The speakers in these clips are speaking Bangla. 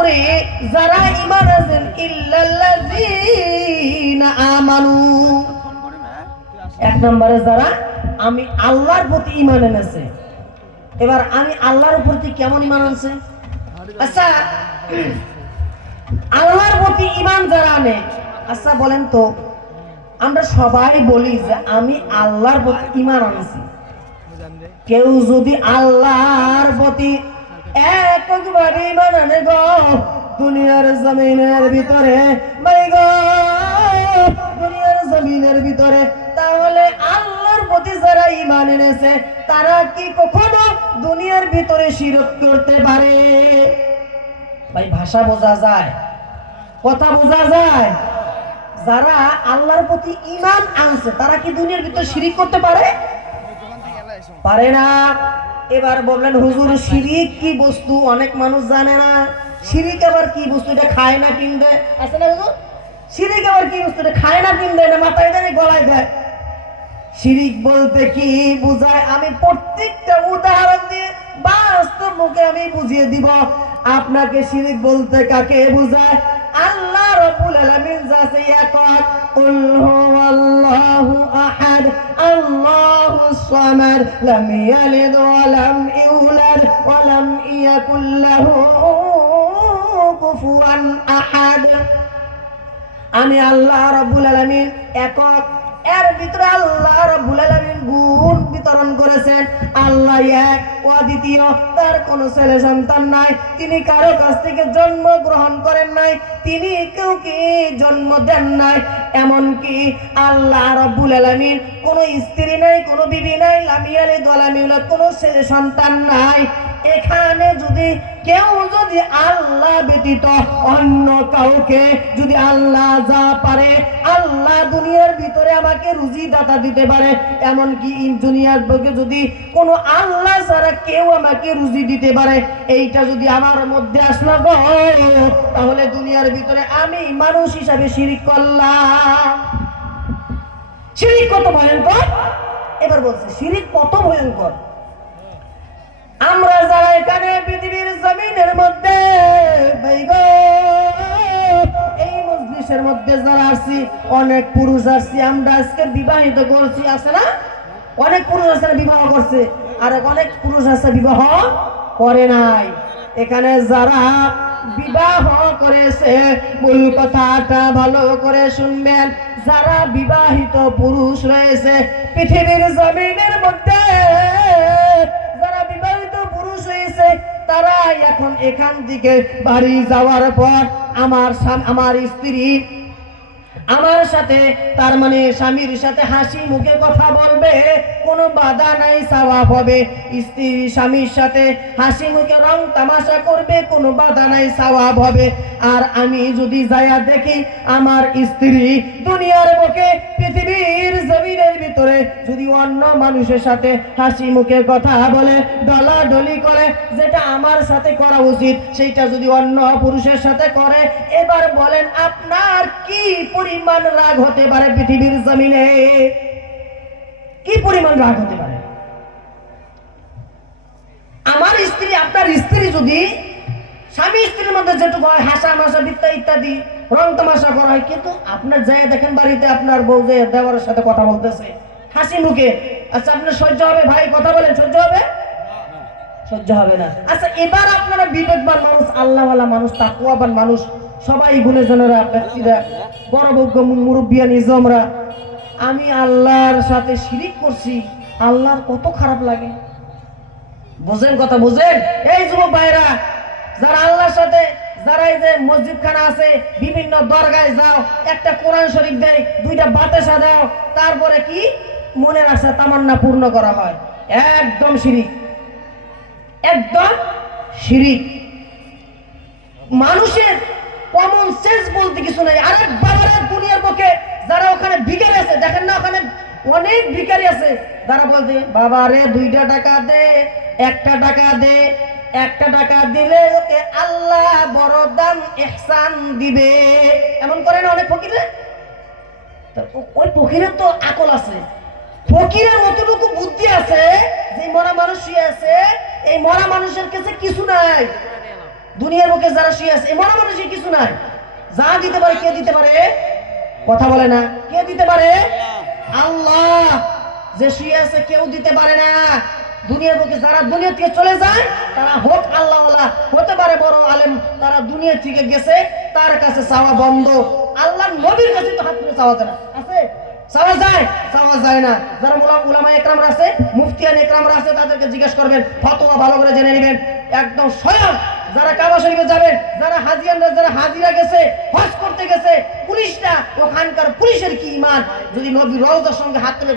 করি যারা ঈমান আনেন ইল্লাল্লাযীনা আমানু। এক নম্বরে যারা আমি আল্লাহর প্রতি ঈমান এনেছে। এবার আমি আল্লাহর প্রতি কেমন ঈমান আনছে? আচ্ছা, আল্লাহর প্রতি ঈমান যারা আনে, আচ্ছা বলেন তো, আমরা সবাই বলি যে আমি আল্লাহর প্রতি ঈমান আনছি। কেউ যদি আল্লাহর প্রতি একবারে ঈমান আনে গো দুনিয়ার জমিনের ভিতরে, ভাই গো দুনিয়ার জমিনের ভিতরে, তাহলে আল্লাহর প্রতি যারা ঈমান এনেছে তারা কি কখনো দুনিয়ার ভিতরে শিরক করতে পারে? ভাই ভাষা বোঝা যায়, কথা বোঝা যায়। যারা আল্লাহর প্রতি ঈমান আনছে তারা কি দুনিয়ার ভিতরে শিরিক করতে পারে? পারে না। এবার বললেন হুজুর শিরিক কি বস্তু? অনেক মানুষ জানে না শিরিক আবার কি বস্তু। এটা খায় না পিন্দে আছে না হুজুর? শিরিক আবার কি বস্তু? এটা খায় না পিন্দে না মাথায় দেয় গলায় দেয়। শিরিক বলতে কি বুঝায় আমি প্রত্যেকটা উদাহরণ দিয়ে বাস্তব মুখে আমি বুঝিয়ে দিব আপনাকে। শিরিক বলতে কাকে বুঝায়? আল্লাহ রাব্বুল আলামিন যাচ্ছে একক, কুল হুয়াল্লাহু আহাদ আল্লাহুস সামাদ লাম ইয়ালিদ ওয়া লাম ইউলাদ ওয়া লাম ইয়াকুল লাহু কুফুয়ান আহাদ। আমি আল্লাহ রাব্বুল আলামিন একক। এর ভিতরে আল্লাহ রাব্বুল আলামিন গুণ বিতরণ করেছেন। আল্লাহ এক, অদ্বিতীয়, তার কোনো ছেলে সন্তান নাই, তিনি কারো কাছ থেকে জন্ম গ্রহণ করেন নাই, তিনি কাউকে জন্ম দেন নাই। এমনকি আল্লাহ রাব্বুল আলামিন কোনো স্ত্রী নাই, কোনো বিবি নাই, লাম ইয়ালিদ ওয়া লাম ইউলাদ, কোনো ছেলে সন্তান নাই। এখানে যদি কেউ যদি আল্লাহ ব্যতীত অন্য কাউকে যদি আল্লাহ যা পারে, আল্লাহ দুনিয়ার ভিতরে আমাকে রুজি দাতা দিতে পারে, এমনকি দুনিয়ার বুকে যদি কোনো আল্লাহ ছাড়া কেউ আমাকে রুজি দিতে পারে, এইটা যদি আমার মধ্যে আসলো গো, তাহলে দুনিয়ার ভিতরে আমি মানুষ হিসাবে শিরিক করলাম। শিরিক কত ভয়ঙ্কর! এবার বলছে শিরিক কত ভয়ঙ্কর। আমরা যারা এখানে পৃথিবীর জমিনের মধ্যে এই মজলিসের মধ্যে যারা আসছি, অনেক পুরুষ আসছি, আমরা আজকে বিবাহিত করছি, আছে না? অনেক পুরুষ আছে বিবাহ করছে, আর অনেক পুরুষ আছে বিবাহ করে নাই। এখানে যারা বিবাহ করেছে মূল কথাটা ভালো করে শুনবেন, যারা বিবাহিত পুরুষ রয়েছে পৃথিবীর জমিনের মধ্যে, যারা বিবাহিত পুরুষ হয়েছে, তারা এখন এখান থেকে বাড়ি যাওয়ার পর আমার স্ত্রী আমার সাথে, তার মানে স্বামীর সাথে হাসি মুখে কথা বলবে, কোনো বাধা নাই, সওয়াব হবে। স্ত্রী স্বামীর সাথে হাসি মুখে রং তামাশা করবে, কোনো বাধা নাই, সওয়াব হবে। আর আমি যদি যায়া দেখি আমার স্ত্রী দুনিয়ার বুকে পৃথিবীর জমিনের ভিতরে যদি অন্য মানুষের সাথে হাসি মুখে কথা বলে, ডলাডলি করে, যেটা আমার সাথে করা উচিত সেইটা যদি অন্য পুরুষের সাথে করে, এবার বলেন আপনার কি পরিমাণ রাগ হতে পারে? পৃথিবীর জমিনে কি পরিমাণ রাগ হতে পারে? আমার স্ত্রী, আপনার স্ত্রী যদি স্বামী স্ত্রীর মধ্যে যেটুকু হয় হাসা মাসা বিদ্যা ইত্যাদি রং তামাশা করা হয়, কিন্তু আপনার যায় দেখেন বাড়িতে আপনার বউ যে দেওয়ারের সাথে কথা বলতেছে হাসি মুখে, আচ্ছা আপনার সহ্য হবে? ভাই কথা বলেন, সহ্য হবে? সহ্য হবে না। আচ্ছা এবার আপনারা বিবেকবান মানুষ, আল্লাহওয়ালা মানুষ, তাকওয়াবান মানুষ, সবাই গুণীজনেরা, ব্যক্তিরা, বড় বড় মুরব্বিয়া নিজমরা, আমি আল্লাহর সাথে শিরিক করছি, আল্লাহর কত খারাপ লাগে। বুঝেন কথা, বুঝেন? এই যুবক ভাইরা যারা আল্লাহর সাথে, যারা এই যে মসজিদ খানা আছে, বিভিন্ন দরগায় যাও, একটা কোরআন শরীফ দেয়, দুইটা বাতাসা দাও, তারপরে কি মনের আশা তামান্না পূর্ণ করা হয়, একদম শিরিক, একদম শিরিক। মানুষের কমন সেন্স বলতে কিছু নেই। আরে বাবারা দুনিয়ার পক্ষে যারা ওখানে ভিখারি আছে, দেখেন না ওখানে অনেক ভিখারি আছে, যারা বলতে বাবারে 2টা টাকা দে, 1টা টাকা দে, 1টা টাকা দিলে ওকে আল্লাহ বড় দান ইহসান দিবে, এমন করে না অনেক ফকিরে? ওই ফকিরের তো আকল আছে, ফকিরের অতটুকু বুদ্ধি আছে যে মরা মানুষ আছে, এই মরা মানুষের কাছে কিছু নাই, দুনিয়ার বুকে যারা শুয়ে আছে এমন মানুষই কিছু নাই, যা দিতে পারে কে দিতে পারে? কথা বলে না, কে দিতে পারে? আল্লাহ। যে শুয়ে আছে কেউ দিতে পারে না। দুনিয়ার বুকে যারা দুনিয়া থেকে চলে যায় তারা হোক আল্লাহওয়ালা, হতে পারে বড় আলেম, তারা দুনিয়া থেকে গেছে, তার কাছে চাওয়া বন্ধ। আল্লাহর নবীর কাছে তো হাত তুলে চাওয়া যায় না, আছে? চাওয়া যায়? চাওয়া যায় না। যারা উলামা একরামরা আছে, মুফতিয়ান একরামরা আছে, তাদেরকে জিজ্ঞেস করবেন, ফতোয়া ভালো করে জেনে নেবেন। একদম স্বয়ং যারা কাবা শরীফে যাবেন, যারা হাজিয়ানরা, যারা হাজিরা গেছে, হজ করতে গেছে, পুলিশটা, ওখানকার পুলিশের কি ইমান, যদি নবী রওজার সঙ্গে হাত তুলে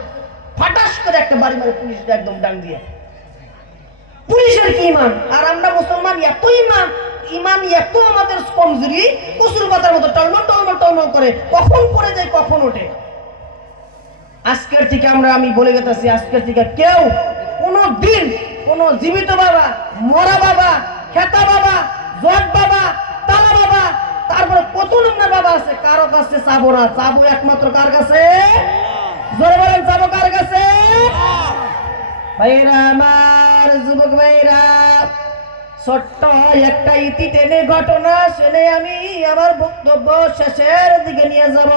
ফাটাস করে একটা বাড়ি মারে পুলিশটা একদম ডাং দিয়ে, পুলিশের কি ইমান। আর আমরা মুসলমান এত ইমান, ইমান এত আমাদের কমজোরি, কসুর পাতার মতো টলমল টলমল টলমল করে, কখন পড়ে যায় কখন ওঠে। আজকের থেকে আমি বলে গেতেছি, আজকের থেকে কেউ কোনো দিন কোনো জীবিত বাবা, মরা বাবা, খেতা বাবা, জট বাবা, তালা বাবা, তারপরে কত নম্বর বাবা আছে, কারো কাছে চাবো না। চাবো একমাত্র কার কাছে? জোরে বলেন, চাবো কার কাছে? ভাইরা আমার, যুবক ভাইরা, ছোট্ট একটা ইতি টেনে ঘটনা শুনে আমি আমার বক্তব্য শেষের দিকে নিয়ে যাব।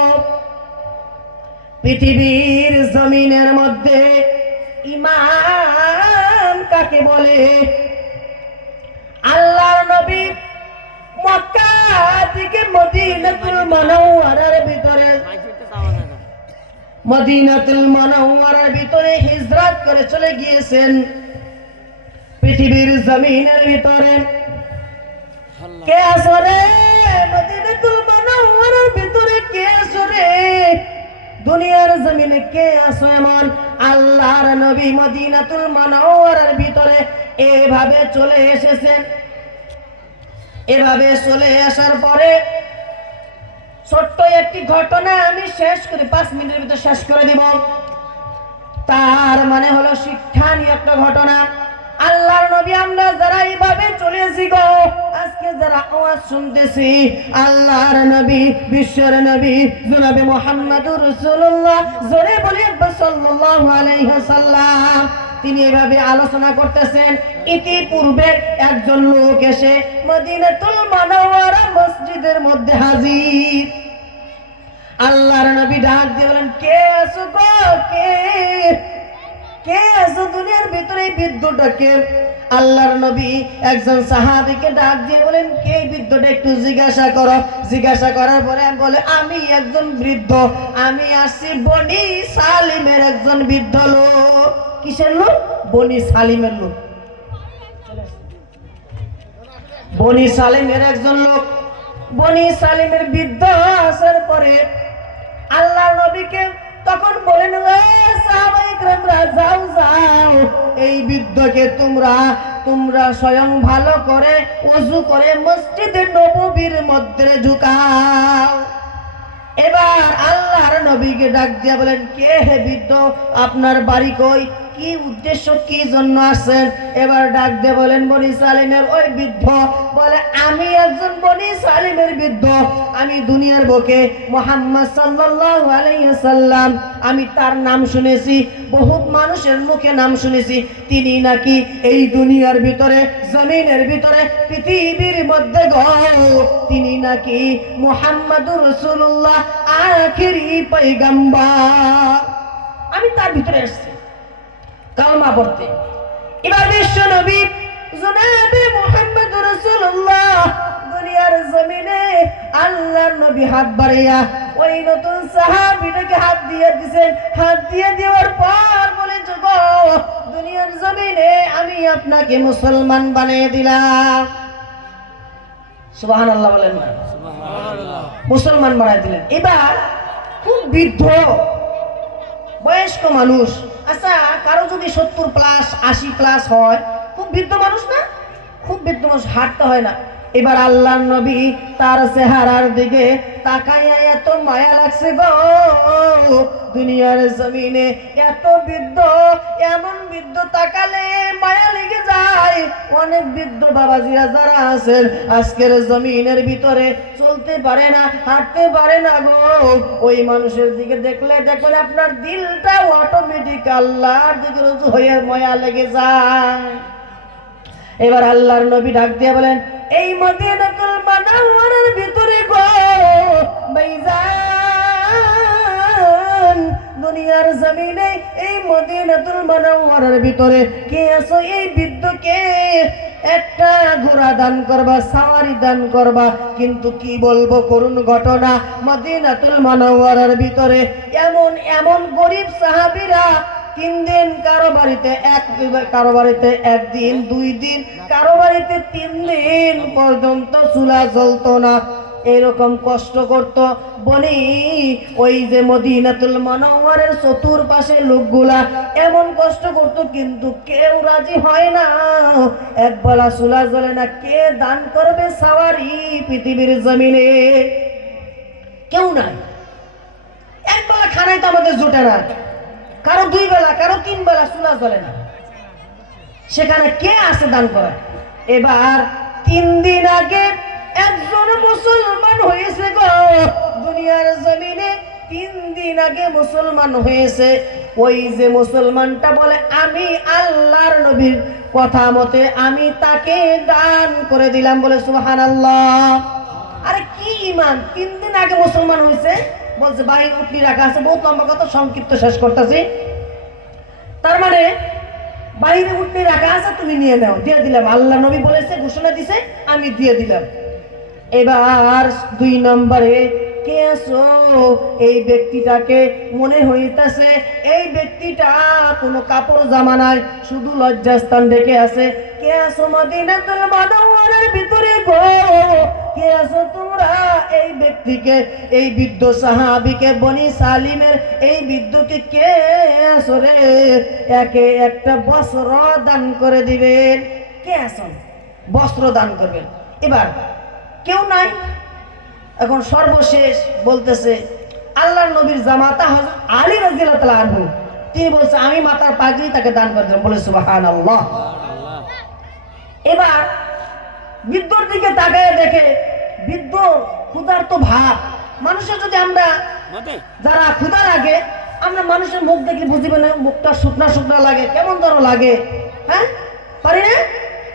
পৃথিবীর জমিনের মধ্যে ঈমান কাকে বলে? আল্লাহর নবী মক্কা থেকে মদিনাতুল মুনাওয়ারার ভিতরে, মদিনাতুল মুনাওয়ারার ভিতরে হিজরত করে চলে গিয়েছেন। পৃথিবীর জমিনের ভিতরে কে আসরে? মদিনাতুল মুনাওয়ারার ভিতরে কে আসরে? দুনিয়ার জমিনে কে আসো এমন? আল্লাহর নবী মদিনাতুল মুনাওয়ারার ভিতরে এভাবে চলে এসেছেন। এভাবে চলে আসার পরে ছোট্ট একটি ঘটনা আমি শেষ করে 5 মিনিটের ভিতরে শেষ করে দিব। তার মানে হলো শিক্ষা নিয়ে একটা ঘটনা। আল্লাহর নবী আমরা যারা এইভাবে চলেছি গো, আজকে যারা আওয়াজ শুনতেছি, আল্লাহর নবী, বিশ্বের নবী জনাবে মুহাম্মদুর রাসূলুল্লাহ, জোরে বলি সাল্লাল্লাহু আলাইহি ওয়াসাল্লাম, তিনি এভাবে আলোচনা করতেছেন। ইতিপূর্বে একজন লোক এসে মদিনাতুল মুনাওয়ারা মসজিদের মধ্যে হাজির। আল্লাহর নবী ডাক দিয়ে বলেন, কে আছো গো? কে কে আছো দুনিয়ার ভিতরে? এই বৃদ্ধটাকে। আল্লাহর নবী একজন সাহাবীকে ডাক দিয়ে বলেন, কে বৃদ্ধটা একটু জিজ্ঞাসা করো। জিজ্ঞাসা করার পরে বলে, আমি একজন বৃদ্ধ, আমি আসছি বনি সালিমের একজন বৃদ্ধ লোক। কিসের লোক? বনি সালিমের লোক। বনি সালিমের একজন লোক। বনি সালিমের বৃদ্ধ আসার পরে আল্লাহর নবীকে তখন বলেন, সাহাবায়ে কেরামরা যাও যাও, এই বৃদ্ধকে তোমরা স্বয়ং ভালো করে ওযু করে মসজিদে নববীর মধ্যে ঢুকাও। এবার আল্লাহর নবীকে ডাক দিয়া বলেন, কে হে বৃদ্ধ? আপনার বাড়ি কই? কি উদ্দেশ্য, কি জন্য আসছেন? এবার ডাক দিয়ে বলেন, বনি সালিমের ওই বৃদ্ধ বলে, আমি একজন বনি সালিমের বৃদ্ধ। আমি দুনিয়ার বুকে মুহাম্মদ সাল্লাল্লাহু আলাইহি ওয়াসাল্লাম, আমি তার নাম শুনেছি, বহুত মানুষের মুখে নাম শুনেছি, তিনি নাকি এই দুনিয়ার ভিতরে, জমিনের ভিতরে, পৃথিবীর মধ্যে গো, তিনি নাকি মুহাম্মদুর রাসূলুল্লাহ, আখিরি পয়গম্বর। আমি তার ভিতরে এসেছি কালমা পড়তে। এবার বিশ্ব নবী জনাবে মুহাম্মদুর রাসূলুল্লাহ দুনিয়ার জমিনে আল্লাহর নবী হাত বাড়াইয়া ওই নতুন সাহাবীটাকে হাত দিয়ে দিয়েছেন। হাত দিয়ে দেওয়ার পর বলে, যুবক, দুনিয়ার জমিনে আমি আপনাকে মুসলমান বানিয়ে দিলাম। সুবহানাল্লাহ বলেন না? সুবহানাল্লাহ। মুসলমান বানিয়ে দিলেন। এবার খুব বৃদ্ধ বয়স্ক মানুষ, আচ্ছা কারো যদি 70+ 80+ হয়, খুব বৃদ্ধ মানুষ না? খুব বৃদ্ধ মানুষ, হাঁটতে হয় না। এবার আল্লাহর নবী তার চেহারার দিকে তাকাইয়া এত মায়া লাগছে গো, দুনিয়ার জমিনে এত বৃদ্ধ, এমন বৃদ্ধ তাকালে মায়া লেগে যায়। অনেক বৃদ্ধ বাবাজিরা যারা আছেন আজকের জমিনের ভিতরে চলতে পারে না, হাঁটতে পারে না গো, ওই মানুষের দিকে দেখলে আপনার দিলটা অটোমেটিক আল্লাহর দিকে রুজু হয়ে মায়া লেগে যায়। এবার আল্লাহর নবী ডাক দিয়ে বলেন, এই মদিনাতুল মুনাওয়ারার ভিতরে গো ভাইজান, দুনিয়ার জমিনে এই মদিনাতুল মুনাওয়ারার ভিতরে কে আছো এই বৃদ্ধকে একটা ঘোড়া দান করবা, সাওয়ারি দান করবা। কিন্তু কি বলবো করুণ ঘটনা, মদিনাতুল মুনাওয়ারার ভিতরে এমন এমন গরিব সাহাবীরা 3 দিন কারো বাড়িতে কারো বাড়িতে 1 দিন 2 দিন, কারো বাড়িতে 3 দিন পর্যন্ত চুলা জ্বলতো না, এরকম কষ্ট করত। বলি ওই যে মদিনাতুল মুনাওয়ারার চতুর্পাশে লোকগুলা এমন কষ্ট করত, কিন্তু কেউ রাজি হয় না। একবেলা চুলা জ্বলে না, কে দান করবে সাওয়ারি পৃথিবীর জমিনে? কেউ নাই। একবেলা খানায় তো আমাদের জোটে না, কারো 2 বেলা কারো 3 বেলা চুলা জ্বলে না, সেখানে কে আসে দান করে? এবার 3 দিন আগে একজন মুসলমান হয়েছে গো দুনিয়ার জমিনে, 3 দিন আগে মুসলমান হয়েছে। ওই যে মুসলমানটা বলে আমি আল্লাহর নবীর কথা মতে আমি তাকে দান করে দিলাম, বলে সুবহানাল্লাহ। আরে কি ইমান, 3 দিন আগে মুসলমান হয়েছে, বলছে বাইরে উঠনি রাখা আছে, বহুত লম্বা কথা, সংক্ষিপ্ত শেষ করতেছি। তার মানে বাইরে উঠনি রাখা আছে, তুমি নিয়ে নাও, দিয়ে দিলাম। আল্লাহ নবী বলেছে, ঘোষণা দিছে, আমি দিয়ে দিলাম। এবার 2 নম্বরে কে আছো? এই ব্যক্তিটাকে মনে হইতাছে এই ব্যক্তিটা কোনো কাপড় জামা নাই, শুধু লজ্জাস্থান ঢেকে আছে। কে আছো মদিনাতুল মুনাওয়ারার ভিতরে গো? কে আছো তোমরা? এই ব্যক্তিকে, এই বৃদ্ধ সাহাবীকে, বনি সালিমের এই বৃদ্ধকে কে আছো রে? একে একটা বস্ত্র দান করে দিবেন। কে আছো? বস্ত্র দান করবেন। এবার কেউ নাই। এখন সর্বশেষ বলতেছে আল্লাহর নবীর জামাতা হযরত আলী রাদিয়াল্লাহু তাআলা আনহু, তিনি বলছে আমি মাথার পাগড়ি তাকে দান করে দিলাম, বলে সুবহানাল্লাহ। এবার বৃদ্ধর দিকে তাকায় দেখে বৃদ্ধ ক্ষুধার্ত ভাব। মানুষের যদি আমরা যারা ক্ষুধা লাগে, আমরা মানুষের মুখ দেখলে বুঝিবে না, মুখটা শুকনা শুকনা লাগে, কেমন যেন লাগে, হ্যাঁ পারি না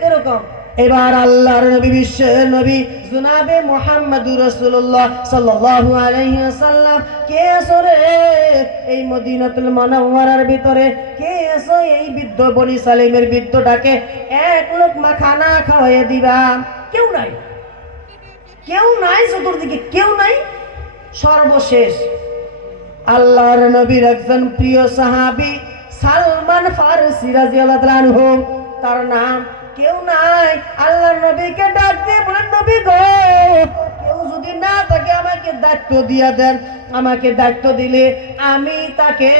এরকম। এবার আল্লাহর নবী, বিশ্বের নবী জনাবে মুহাম্মদুর রাসূলুল্লাহ সাল্লাল্লাহু আলাইহি ওয়াসাল্লাম, কে আছো রে এই মদিনাতুল মুনাওয়ারার ভিতরে? কে আছো? এই বৃদ্ধ বনি সালিমের বৃদ্ধটাকে 1 লোকমা খানা খাওয়াইয়া দিবা। কেউ নাই, কেউ নাই, চতুর্দিকে কেউ নাই। সর্বশেষ আল্লাহর নবীর একজন প্রিয় সাহাবী সালমান ফারসি রাদিয়াল্লাহু তাআলা আনহু, তার নাম। কেউ নাই। আল্লাহর নবীকে ডাক দিয়ে বলেন, নবী গো, কেউ যদি না থাকে আমাকে দায়িত্ব দিয়া দেন। আমাকে দায়িত্ব দিলে আমি তাকে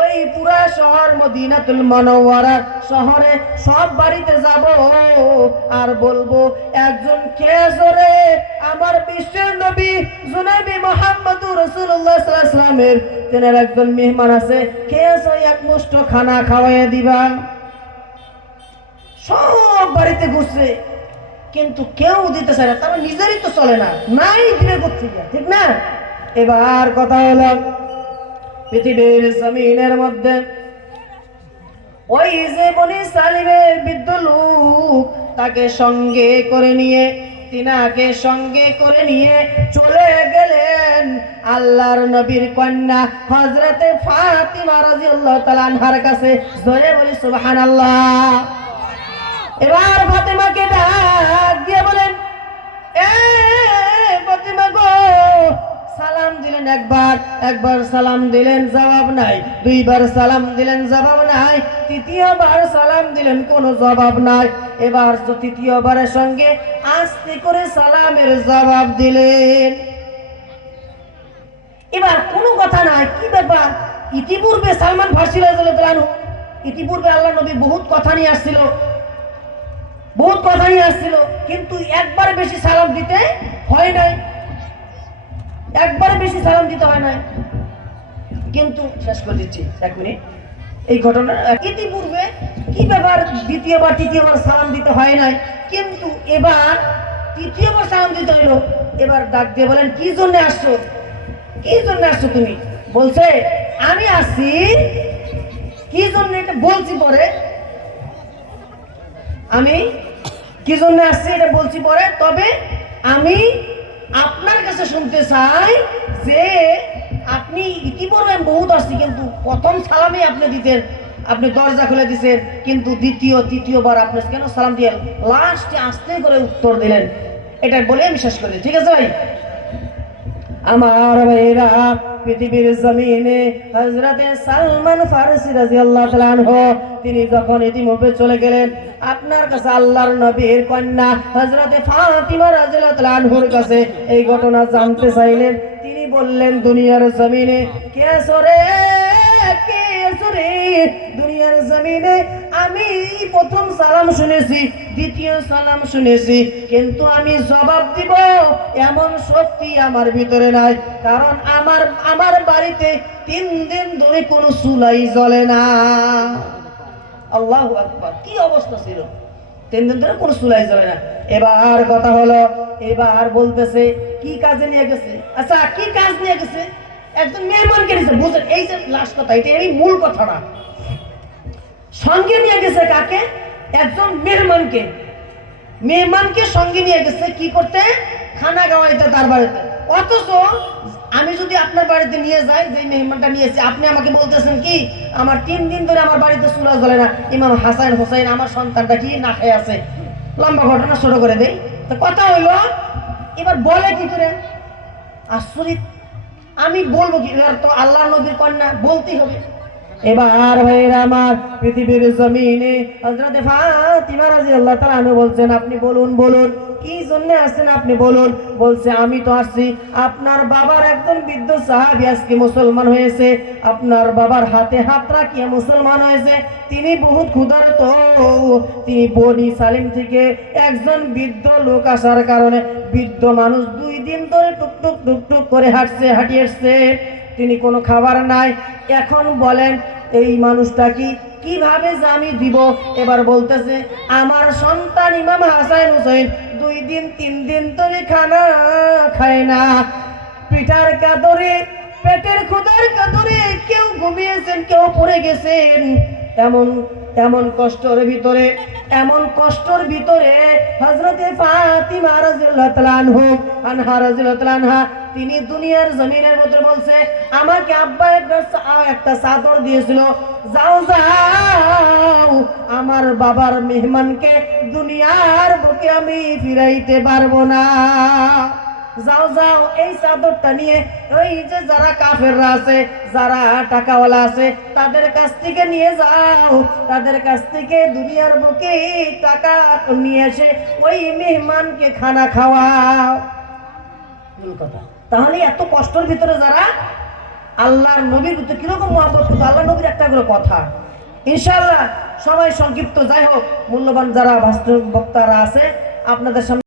ওই পুরা শহর মদিনাতুল মুনাওয়ারা শহরে সব বাড়িতে যাব আর বলবো একজন কে আছে রে? আমার বিশ্বের নবী জনাবে মুহাম্মদুর রাসূলুল্লাহ সাল্লাল্লাহু আলাইহি ওয়াসাল্লামের তেনার একজন মেহমান আছে, কে আছে? এক মুষ্ট খানা খাওয়াইয়া দিবা। সব বাড়িতে ঘুরছে, কিন্তু কেউ দিতে চায় না, তারা নিজেরই তো চলে না, নাই দিবে কোথেকে, ঠিক না? এবার কথা হলো পৃথিবীর জমিনের মধ্যে ওই যে বনি সালিমের বৃদ্ধ লোক, তাকে সঙ্গে করে নিয়ে, তিনাকে সঙ্গে করে নিয়ে চলে গেলেন আল্লাহর নবীর কন্যা হযরতে ফাতিমা রাদিয়াল্লাহু তাআলা আনহার কাছে। জোরে বলি সুবহানাল্লাহ। এবার ফাতেমাকে ডাক দিয়ে বলেন, এ ফাতেমা গো, সালাম দিলেন একবার সালাম দিলেন, জবাব নাই। 2 বার সালাম দিলেন, জবাব নাই। 3য়বার সালাম দিলেন, কোনো জবাব নাই। এবার 3য়বারের সঙ্গে আস্তে করে সালামের জবাব দিলেন। এবার কোনো কথা নাই, কি ব্যাপার? ইতিপূর্বে সালমান ফারসি রাদিয়াল্লাহু তাআলা আনহু, ইতিপূর্বে আল্লাহ নবী বহুত কথা নিয়ে আসছিল, বহুত কথা নিয়ে আসছিল, কিন্তু একবার বেশি সালাম দিতে হয় নাই, একবার বেশি সালাম দিতে হয় নাই। কিন্তু শেষ করে দিচ্ছি 1 মিনিট। এই ঘটনা ইতিপূর্বে কি ব্যাপার 2য়বার 3য়বার সালাম দিতে হয় নাই, কিন্তু এবার 3য়বার সালাম দিতে হইলো। এবার ডাক দিয়ে বলেন, কি জন্য আসছো? কি জন্য আসছো তুমি? বলছে আমি আসছি, কি জন্য এটা বলছি পরে, আমি কি জন্য আসছি এটা বলছি পরে। তবে আমি আপনার কাছে শুনতে চাই যে আপনি ইতিপূর্বে বহুত আসছি, কিন্তু প্রথম সালামই আপনি দিতেন, আপনি দরজা খুলে দিচ্ছেন, কিন্তু দ্বিতীয় তৃতীয়বার আপনি কেন সালাম দিয়ে লাস্টে আস্তে করে উত্তর দিলেন, এটা বলে আমি শেষ করি। ঠিক আছে ভাই? আমার ভাইরা, পৃথিবীর জমিনে হযরতে সালমান ফারসি রাদিয়াল্লাহু তাআলা আনহু তিনি যখন ইতিমধ্যে চলে গেলেন, আপনার কাছে আল্লাহর নবীর কন্যা হযরতে ফাতিমা রাদিয়াল্লাহু তাআলা আনহুর কাছে এই ঘটনা জানতে চাইলেন। তিনি বললেন, দুনিয়ার জমিনে কে সরে কে সরে, দুনিয়ার জমিনে আমি প্রথম সালাম শুনেছি, দ্বিতীয় সালাম শুনেছি, কিন্তু আমি জবাব দিব এমন শক্তি আমার ভিতরে নাই, কারণ আমার বাড়িতে 3 দিন ধরে কোনো চুলাই জ্বলে না। আল্লাহু আকবার, কি অবস্থা ছিল! 3 দিন ধরে কোনো চুলাই জ্বলে না। এবার কথা হলো, এবার বলতেছে কি কাজে নিয়ে গেছে। আচ্ছা, কি কাজ নিয়ে গেছে? একজন মেহমানকে নিয়েছে। বুঝলেন, এই যে লাস্ট কথা, এই মূল কথাটা। সঙ্গে নিয়ে গেছে কাকে? একজন মেহমানকে। মেহমানকে সঙ্গে নিয়ে গেছে কি করতে? খানা খাওয়াইতে তার বাড়িতে। অথচ আমি যদি আপনার বাড়িতে নিয়ে যাই, যে মেহমানটা নিয়েছে, আপনি আমাকে বলতেছেন কি আমার 3 দিন ধরে আমার বাড়িতে চুলা জ্বলে না, ইমাম হাসান হোসেন আমার সন্তানটা কি না খেয়ে আছে। লম্বা ঘটনা ছোট করে দেই। তো কথা হইল, এবার বলে কি করে? আশ্চর্য, আমি বলবো কি? এবার তো আল্লাহ নবীর কন্যা, বলতেই হবে। এবার ভাইরা আমার, পৃথিবীর জমিনে হযরতে ফাতিমা রাদিয়াল্লাহু তাআলা আনহা বলছেন, আপনি বলুন বলুন কি জন্য আসছেন আপনি বলুন। বলছে, আমি তো আসছি, আপনার বাবার একজন বৃদ্ধ সাহাবী আজকে মুসলমান হয়েছে, আপনার বাবার হাতে হাত রাখিয়ে মুসলমান হয়েছে। তিনি বহুত ক্ষুধার্ত, তিনি বনি সালিম থেকে একজন বৃদ্ধ লোক আসার কারণে, বৃদ্ধ মানুষ 2 দিন ধরে টুকটুক টুকটুক করে হাঁটিয়ে আসছে, তিনি কোনো খাবার নাই। এখন বলেন এই মানুষটা কিভাবে আমি দিব? এবার বলতেছে, আমার সন্তান ইমাম হাসান হুসাইন 2 দিন 3 দিন ধরে খানা খায় না, পিঠার কাতরে, পেটের ক্ষুধার কাতরে কেউ ঘুমিয়েছেন, কেউ পড়ে গেছেন। এমন কষ্টের ভিতরে হযরতে ফাতিমা রাদিয়াল্লাহু তাআলা আনহা তিনি দুনিয়ার জমিনের মধ্যে বলছে, আমাকে আব্বা একটা চাদর দিয়েছিল, যাও আমার বাবার মেহমানকে দুনিয়ার বুকে আমি ফিরাইতে পারবো না, যাও এই চাদরটা নিয়ে ওই যে যারা কাফেররা আছে, যারা টাকাওয়ালা আছে, তাদের কাছ থেকে নিয়ে যাও, তাদের কাছ থেকে দুনিয়ার বুকে টাকা নিয়ে এসে ওই মেহমানকে খানা খাওয়াও। কথা, তাহলে এত কষ্টের ভিতরে যারা আল্লাহর নবীর ভিতরে কিরকম মহব্বত করতো, আল্লাহ নবীর একটা করে কথা। ইনশাআল্লাহ সময় সংক্ষিপ্ত, যাই হোক, মূল্যবান যারা বক্তারা আছে আপনাদের সামনে